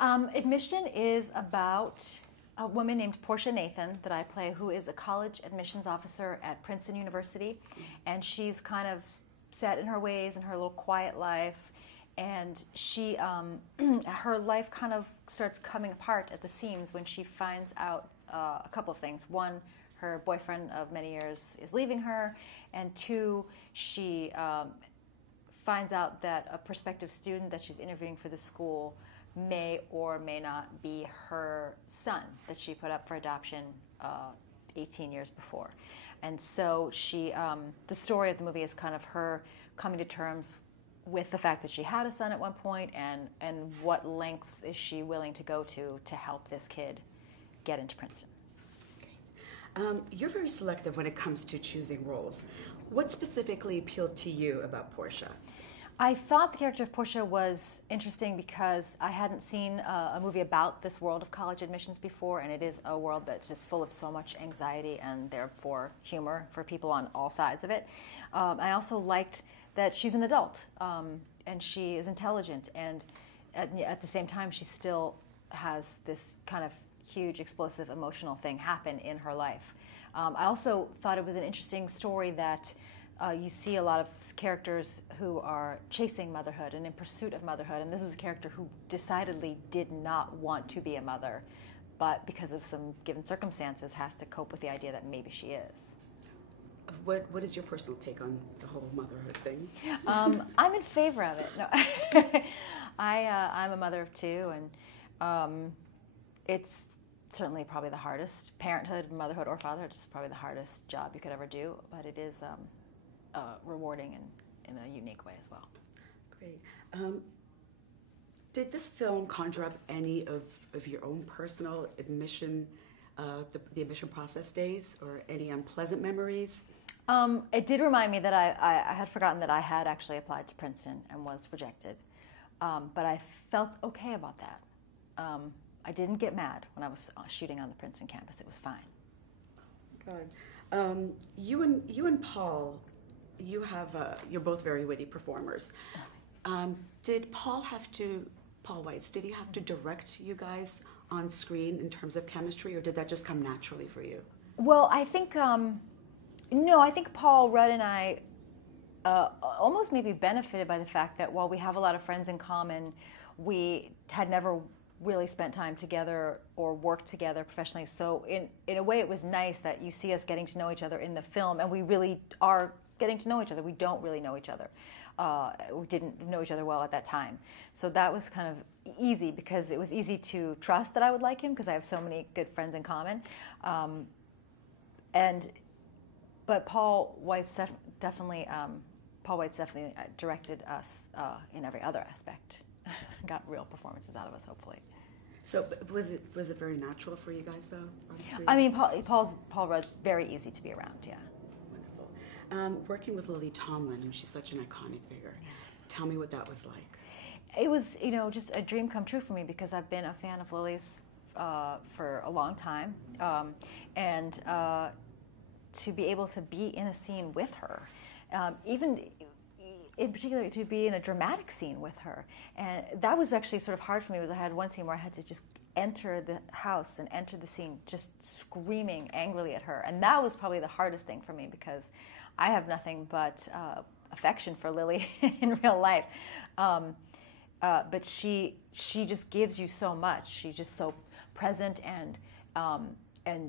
Admission is about a woman named Portia Nathan that I play, who is a college admissions officer at Princeton University, and she's kind of set in her ways in her little quiet life, and she, her life kind of starts coming apart at the seams when she finds out a couple of things. One, her boyfriend of many years is leaving her, and two, she finds out that a prospective student that she's interviewing for the school may or may not be her son that she put up for adoption 18 years before. And so she, the story of the movie is kind of her coming to terms with the fact that she had a son at one point, and what lengths is she willing to go to help this kid get into Princeton. You're very selective when it comes to choosing roles. What specifically appealed to you about Portia? I thought the character of Portia was interesting because I hadn't seen a movie about this world of college admissions before, and it is a world that's just full of so much anxiety and therefore humor for people on all sides of it. I also liked that she's an adult, and she is intelligent, and at the same time she still has this kind of huge, explosive, emotional thing happen in her life. I also thought it was an interesting story that you see a lot of characters who are chasing motherhood and in pursuit of motherhood, and this was a character who decidedly did not want to be a mother, but because of some given circumstances has to cope with the idea that maybe she is. What is your personal take on the whole motherhood thing? I'm in favor of it. No, I'm a mother of two, and it's certainly probably the hardest. Parenthood, motherhood, or fatherhood is probably the hardest job you could ever do, but it is rewarding in a unique way as well. Great. Did this film conjure up any of your own personal admission, the admission process days, or any unpleasant memories? It did remind me that I had forgotten that I had actually applied to Princeton and was rejected, but I felt okay about that. I didn't get mad when I was shooting on the Princeton campus. It was fine. God. You and Paul, you're both very witty performers. Did Paul Weitz, did he have to direct you guys on screen in terms of chemistry, or did that just come naturally for you? Well, I think, no, I think Paul Rudd and I almost maybe benefited by the fact that while we have a lot of friends in common, we had never really spent time together or worked together professionally. So in a way it was nice that you see us getting to know each other in the film, and we really are getting to know each other. We don't really know each other. We didn't know each other well at that time. So that was kind of easy because it was easy to trust that I would like him because I have so many good friends in common. But Paul Weitz definitely directed us in every other aspect. Got real performances out of us, hopefully. So was it very natural for you guys though on screen? I mean, Paul Rudd, very easy to be around. Yeah. Wonderful. Working with Lily Tomlin, and she's such an iconic figure. Tell me what that was like. It was, just a dream come true for me because I've been a fan of Lily's for a long time, and to be able to be in a scene with her, even in particular to be in a dramatic scene with her, and that was actually sort of hard for me. I had one scene where I had to just enter the house and enter the scene just screaming angrily at her, and that was probably the hardest thing for me because I have nothing but affection for Lily in real life, but she just gives you so much. She's just so present and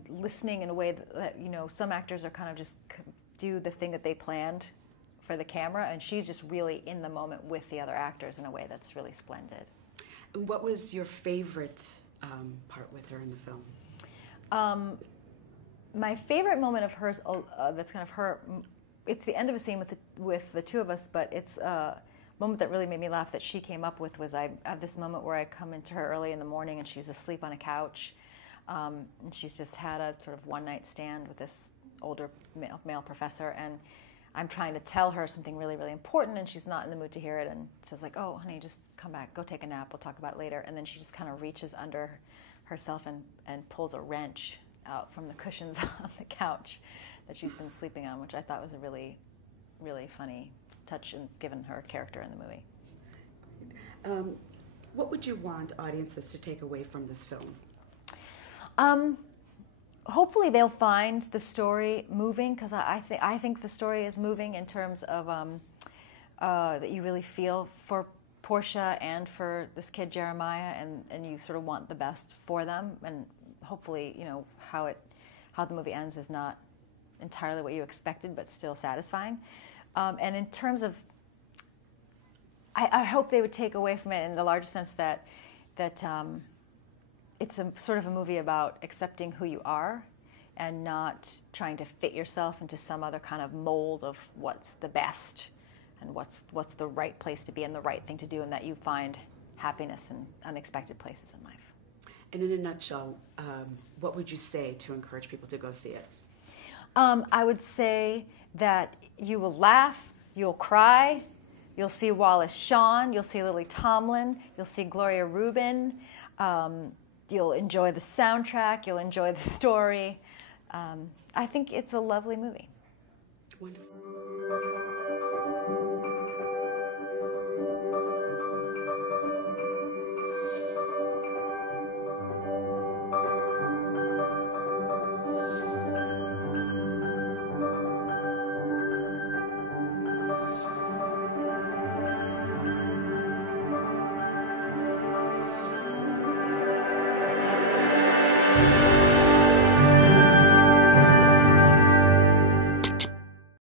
listening in a way that some actors are kind of just do the thing that they planned for the camera, and she's just really in the moment with the other actors in a way that's really splendid. And what was your favorite part with her in the film? My favorite moment of hers, that's kind of her, it's the end of a scene with the two of us, but it's a moment that really made me laugh that she came up with was I have this moment where I come into her early in the morning and she's asleep on a couch, and she's just had a sort of one-night stand with this older male professor, and I'm trying to tell her something really, really important, and she's not in the mood to hear it, and says like, "Oh, honey, just come back, go take a nap, we'll talk about it later." And then she just kind of reaches under herself and pulls a wrench out from the cushions on the couch that she's been sleeping on, which I thought was a really, really funny touch, given her character in the movie. What would you want audiences to take away from this film? Hopefully they'll find the story moving, because I think the story is moving in terms of that you really feel for Portia and for this kid Jeremiah, and you sort of want the best for them, and hopefully, you know, how the movie ends is not entirely what you expected, but still satisfying. And in terms of, I hope they would take away from it in the larger sense that it's a sort of a movie about accepting who you are and not trying to fit yourself into some other kind of mold of what's the best and what's the right place to be and the right thing to do, and that you find happiness in unexpected places in life. And in a nutshell, what would you say to encourage people to go see it? I would say that you will laugh, you'll cry, you'll see Wallace Shawn, you'll see Lily Tomlin, you'll see Gloria Rubin, you'll enjoy the soundtrack, you'll enjoy the story. I think it's a lovely movie. Wonderful.